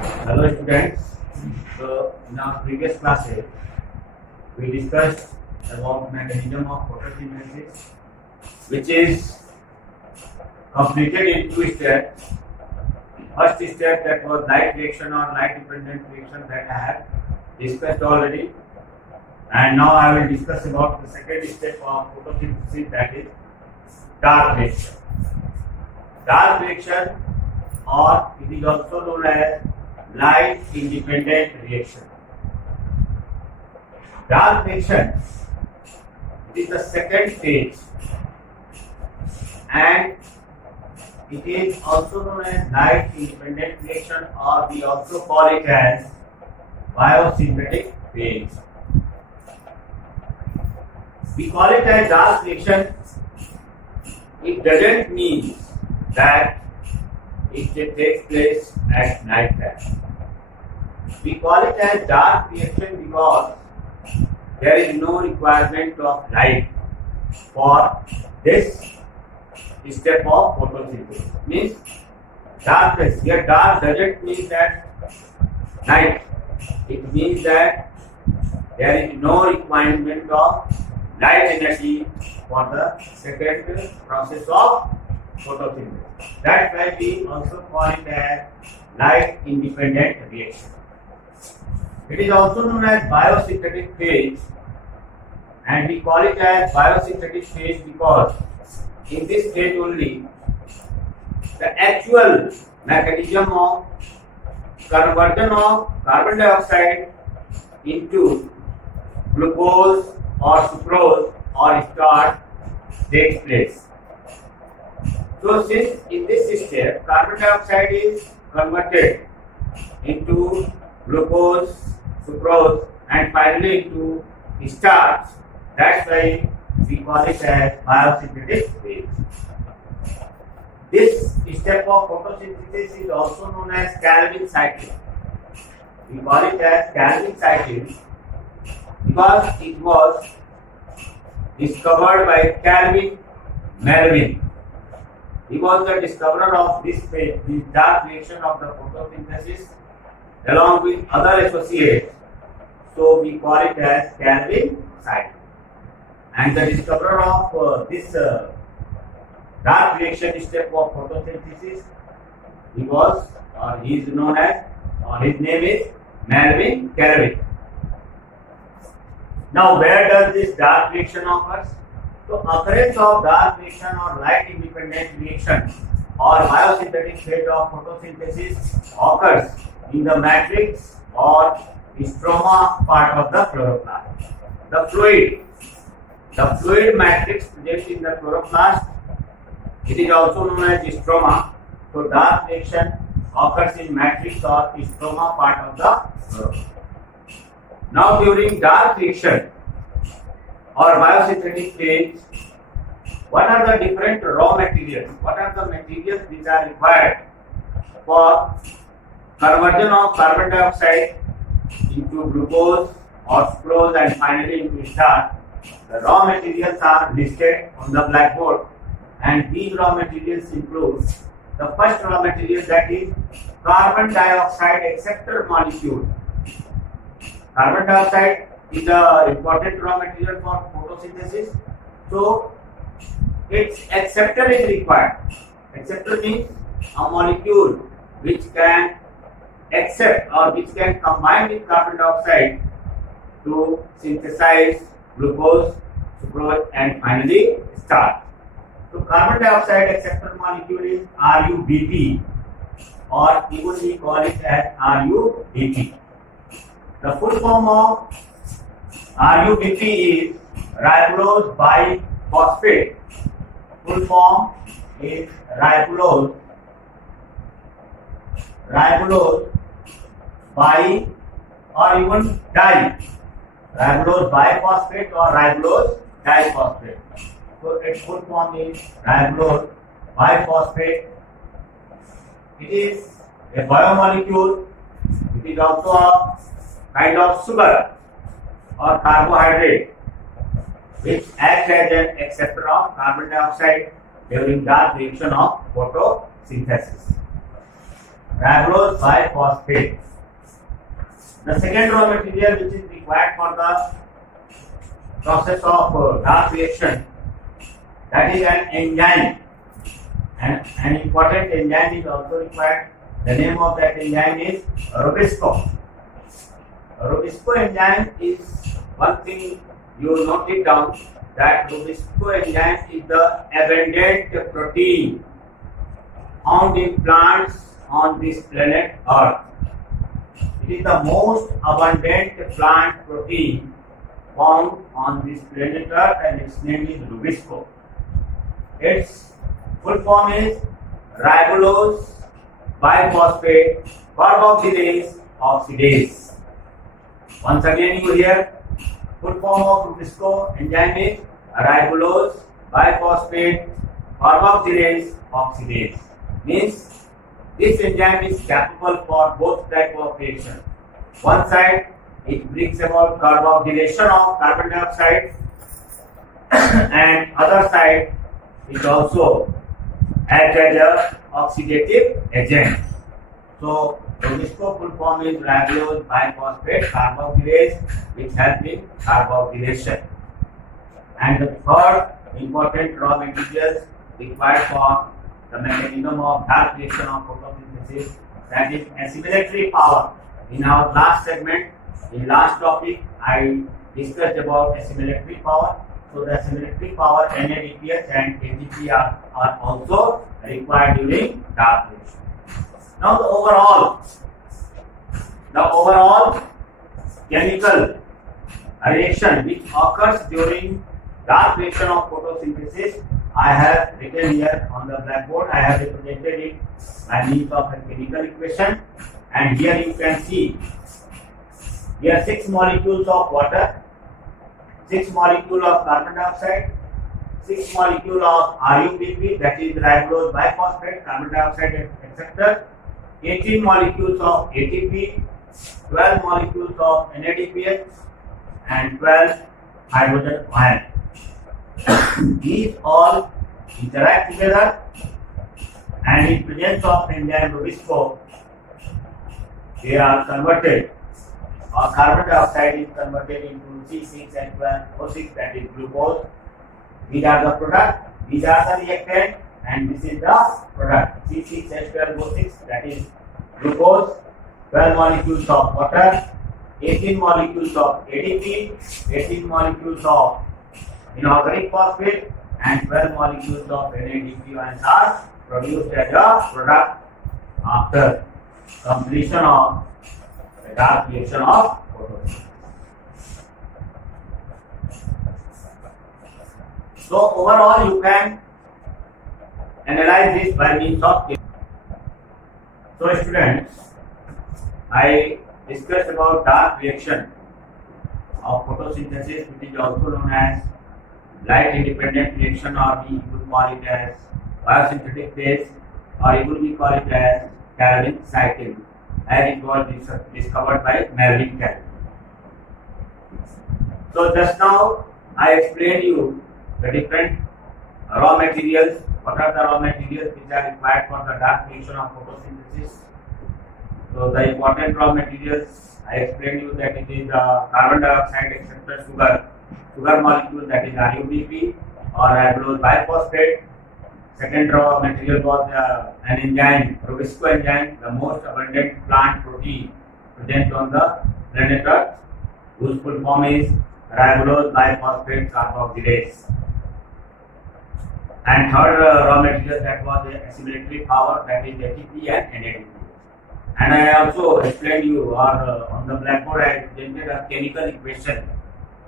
Hello students. So in our previous classes we discussed about mechanism of photosynthesis, which is completed in two steps. First step, that was light reaction or light dependent reaction, that I have discussed already, and now I will discuss about the second step of photosynthesis, that is dark reaction. Dark reaction, or it is also known as light independent reaction. Dark reaction, it is the second stage, and it is also known as light independent reaction, or we also call it as biosynthetic phase. We call it as dark reaction. It doesn't mean that it takes place at night time. We call it as dark reaction because there is no requirement of light for this step of photosynthesis. Means darkness. Here dark doesn't mean that night. It means that there is no requirement of light energy for the second process of photosynthesis. That's why we also call it as light independent reaction. It is also known as biosynthetic phase, and we call it as biosynthetic phase because in this stage only the actual mechanism of conversion of carbon dioxide into glucose or sucrose or starch takes place. So since in this step carbon dioxide is converted into glucose, sucrose and finally into starch, that's why we call it as biosynthetic phase. This step of photosynthesis is also known as Calvin cycle. We call it as Calvin cycle because it was discovered by Calvin Melvin. He was the discoverer of this phase, this dark reaction of the photosynthesis, along with other associates. So we call it as Calvin cycle. And the discoverer of this dark reaction step of photosynthesis, he is known as, or his name is Melvin Calvin. Now, where does this dark reaction occurs? So, occurrence of dark reaction or light independent reaction or biosynthetic phase of photosynthesis occurs in the matrix or stroma part of the chloroplast. The fluid matrix present in the chloroplast, it is also known as stroma. So, dark reaction occurs in matrix or stroma part of the chloroplast. Now, during dark reaction or biosynthetic phase, what are the different raw materials? What are the materials which are required for conversion of carbon dioxide into glucose or sucrose and finally into starch? The raw materials are listed on the blackboard, and these raw materials include the first raw material, that is carbon dioxide acceptor molecule. Carbon dioxide is an important raw material for photosynthesis, so its acceptor is required. Acceptor means a molecule which can accept or which can combine with carbon dioxide to synthesize glucose, sucrose and finally starch. So carbon dioxide acceptor molecule is RuBP, or even we call it as RuBP. The full form of RuBP is ribulose biphosphate. Full form is ribulose bi or even ribulose biphosphate or ribulose diphosphate. So its full form is ribulose biphosphate. It is a biomolecule. It is also a kind of sugar or carbohydrate which acts as an acceptor of carbon dioxide during dark reaction of photosynthesis. ribulose biphosphate. The second raw material which is required for the process of dark reaction, that is an enzyme, and an important enzyme is also required. The name of that enzyme is Rubisco. Rubisco enzyme is one thing you note it down, that Rubisco enzyme is the abundant protein found in plants on this planet Earth. It is the most abundant plant protein found on this planet Earth, and its name is Rubisco. Its full form is ribulose biphosphate carboxylase oxidase. Once again you hear, full form of Rubisco enzyme is ribulose biphosphate carboxylase oxidase. Means this enzyme is capable for both type of reaction. One side it brings about carboxylation of carbon dioxide, and other side it also acts as a oxidative agent. So Rubisco full form is ribulose biphosphate carboxylase, which helps in carboxylation. And the third important raw materials required for the mechanism of dark reaction of photosynthesis, that is assimilatory power. In our last segment, in last topic, I discussed about assimilatory power. So the assimilatory power NADPH and ATP are also required during dark reaction. Now the overall chemical reaction which occurs during dark reaction of photosynthesis, I have written here on the blackboard. I have represented it by means of a chemical equation, and here you can see here 6 molecules of water, 6 molecules of carbon dioxide, 6 molecules of RUBP, that is ribulose biphosphate, carbon dioxide acceptor, 18 molecules of ATP, 12 molecules of NADPH, and 12 hydrogen ion. These all interact together, and in presence of enzyme Rubisco, they are converted, or carbon dioxide is converted into C6H12O6, that is glucose. These are the product, these are the reactant, and this is the product, C6H12O6, that is glucose, 12 molecules of water, 18 molecules of ADP, 18 molecules of inorganic phosphate, and 12 molecules of NADP ions are produced as a product after completion of the dark reaction of photosynthesis. So overall you can analyze this by means of. So students, I discussed about dark reaction of photosynthesis, which is also known as light independent reaction, or we could call it as biosynthetic phase, or you could call it as Calvin cycle, as it was discovered by Melvin Calvin. So just now I explained you the different raw materials. What are the raw materials which are required for the dark reaction of photosynthesis? So the important raw materials, I explained you that it is carbon dioxide acceptor sugar molecule, that is RUBP or ribulose biphosphate. Second raw material was an enzyme, Rubisco enzyme, the most abundant plant protein present on the planet Earth, whose full form is ribulose biphosphate carboxylase. And third raw material, that was the assimilatory power, that is ATP and NADP. And I also explained you, or on the blackboard I presented a chemical equation,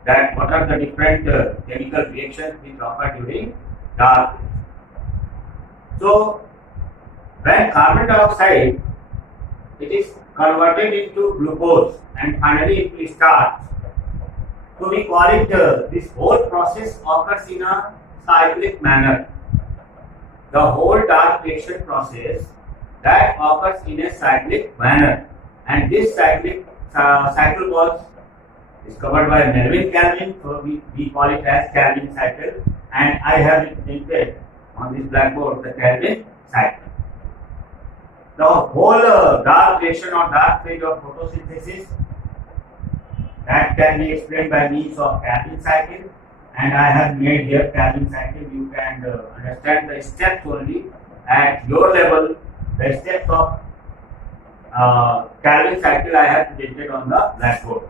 that what are the different chemical reactions which occur during dark. So when carbon dioxide, it is converted into glucose and finally into starch. So we call it, this whole process occurs in a cyclic manner. The whole dark reaction process that occurs in a cyclic manner, and this cycle was discovered by Melvin Calvin, so we call it as Calvin cycle, and I have represented on this blackboard the Calvin cycle. the whole dark reaction or dark phase of photosynthesis that can be explained by means of Calvin cycle, and I have made here Calvin cycle. You can understand the steps only at your level. The steps of Calvin cycle I have presented on the blackboard.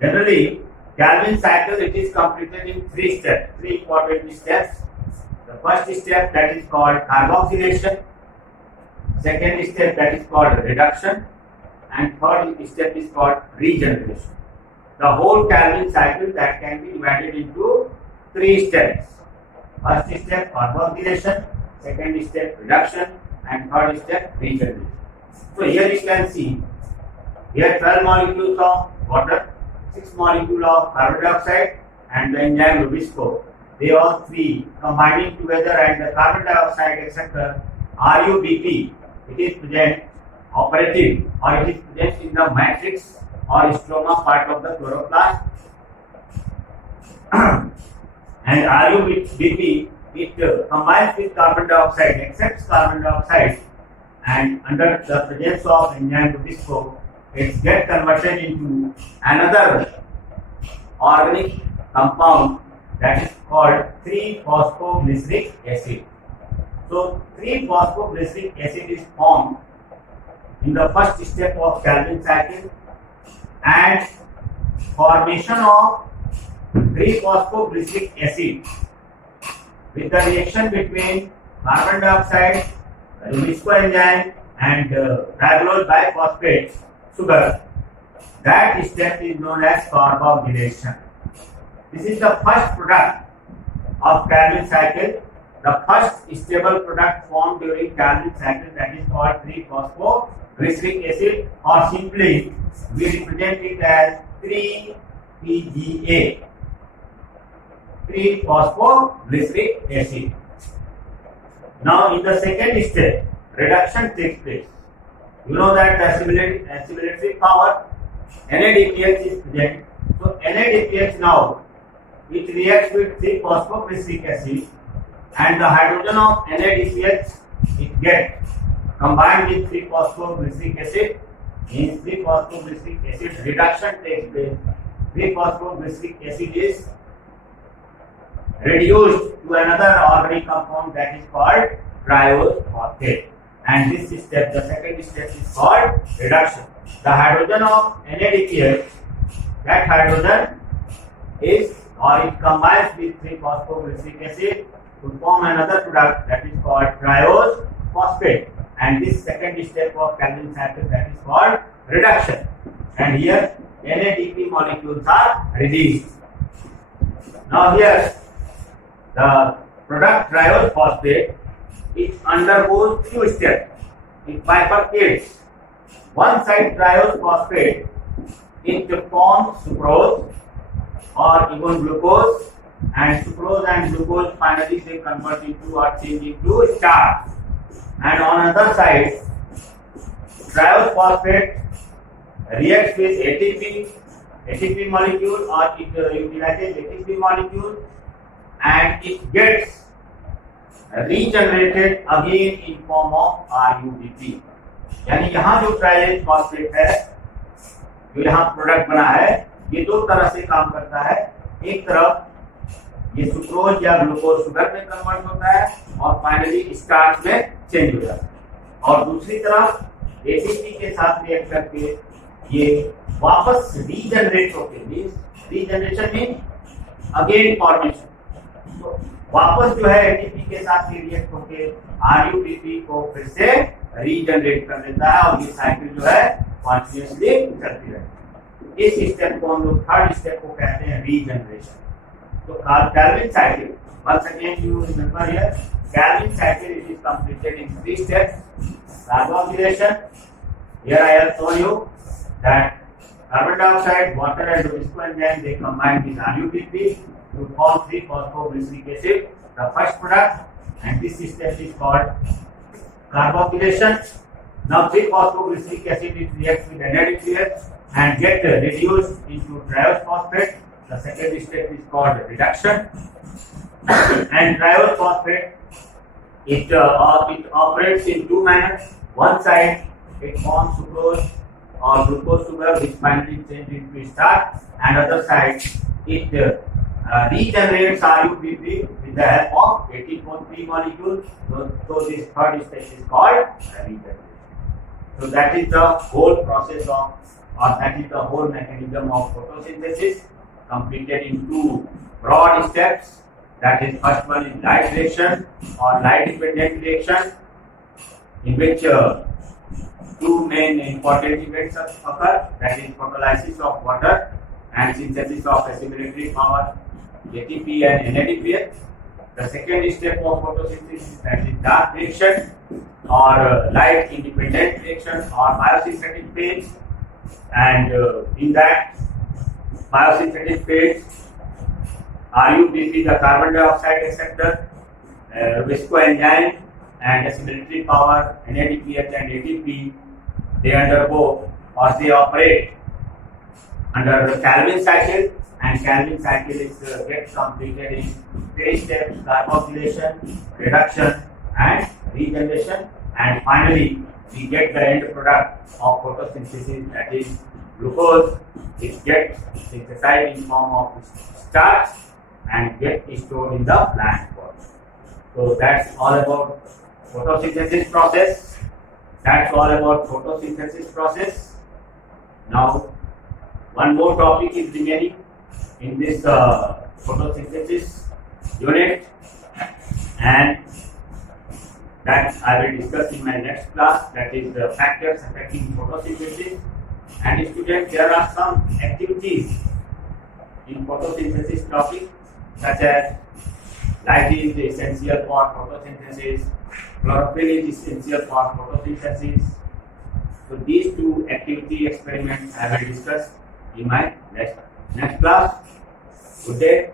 Generally, Calvin cycle, it is completed in 3 steps, 3 important steps. The first step, that is called carboxylation. Second step, that is called reduction, and third step is called regeneration. The whole Calvin cycle that can be divided into 3 steps. First step, carboxylation. Second step, reduction, and third step, regeneration. So here you can see, here 12 molecules of water, 6 molecules of carbon dioxide, and the enzyme Rubisco. They all 3 combining together, and the carbon dioxide acceptor RUBP, it is present operative, or it is present in the matrix or stroma part of the chloroplast. And RUBP, it combines with carbon dioxide, accepts carbon dioxide, and under the presence of enzyme Rubisco, it gets converted into another organic compound that is called 3-phosphoglyceric acid. So 3-phosphoglyceric acid is formed in the first step of Calvin cycle, and formation of 3-phosphoglyceric acid with the reaction between carbon dioxide, Rubisco enzyme, and ribulose biphosphate sugar. That step is known as carboxylation. This is the first product of Calvin cycle, the first stable product formed during Calvin cycle, that is called 3-phosphoglyceric acid, or simply we represent it as 3-PGA, 3-phosphoglyceric acid. Now in the second step, reduction takes place. You know that the assimilatory power NADPH is present. So NADPH now, it reacts with 3-phosphoglyceric acid, and the hydrogen of NADPH, it gets combined with 3-phosphoglyceric acid. In 3-phosphoglyceric acid, reduction takes place. 3-phosphoglyceric acid is reduced to another organic compound that is called triose phosphate. And this step, the second step, is called reduction. The hydrogen of NADPH, that hydrogen is, or it combines with 3-phosphoglyceric acid to form another product that is called triose phosphate. And this second step of Calvin cycle, that is called reduction. And here NADP molecules are released. Now here the product triose phosphate, it undergoes 2 steps. It bifurcates. One side triose phosphate, it forms sucrose or even glucose, and sucrose and glucose finally they convert into or change into starch. And on other side, triose phosphate reacts with ATP molecule, or it utilizes ATP molecule, and it gets regenerated again in form of RUBP. यानी यहाँ जो ट्राइस phosphate है, जो यहाँ product बना है, ये 2 तरह से काम करता है. एक तरफ ये सुक्रोज या ग्लूकोज शुगर में कन्वर्ट होता है और फाइनली स्टार्च में चेंज हो जाता है, और दूसरी तरफ एटीपी के साथ रिएक्ट करके ये वापस रीजनरेट होते हैं. Regeneration mean again formation. तो वापस जो है एटीपी के साथ रिएक्ट होके आरयूबीपी को फिर से रीजनरेट कर देता है, और ये साइकिल जो है कॉन्टिन्यूअसली चलती रहती है. इस स्टेप को हम लोग थर्ड स्टेप को कहते हैं रीजनरेशन. तो Calvin cycle, once again you remember here, Calvin cycle, it is completed in 3 steps. Carboxylation, here I have shown you that carbon dioxide, water and Rubisco enzyme, they combine with RUBP to form 3-phosphoglyceric acid, the first product, and this step is called carboxylation. Now 3-phosphoglyceric acid, it reacts with NADPH and get reduced into triose phosphate. The second step is called reduction. And triose phosphate, it operates in 2 manners. one side it forms sucrose or glucose sugar which finally changes into starch, and other side it regenerates RUBP with the help of 18.3 molecules. So this third step is called regeneration. So that is the whole process of, or that is the whole mechanism of photosynthesis, completed in two broad steps. That is, first one is light reaction or light dependent reaction, in which two main important events occur, that is photolysis of water and synthesis of assimilatory power ATP and NADPH. The second step of photosynthesis, that is dark reaction or light independent reaction or biosynthetic phase, and in that biosynthetic phase, RUBP, the carbon dioxide acceptor, viscoenzyme and assimilatory power NADPH and ATP, they undergo or they operate under the Calvin cycle, and Calvin cycle is gets completed in three steps: carboxylation, reduction and regeneration, and finally we get the end product of photosynthesis, that is glucose. It gets synthesized in form of starch and get stored in the plant form. So that's all about photosynthesis process. That's all about photosynthesis process. Now, one more topic is remaining in this photosynthesis unit, and that I will discuss in my next class, that is the factors affecting photosynthesis. And students, there are some activities in photosynthesis topic, such as light is essential for photosynthesis, chlorophyll is essential for photosynthesis. So these two activity experiments I will discuss in my next class. Good day.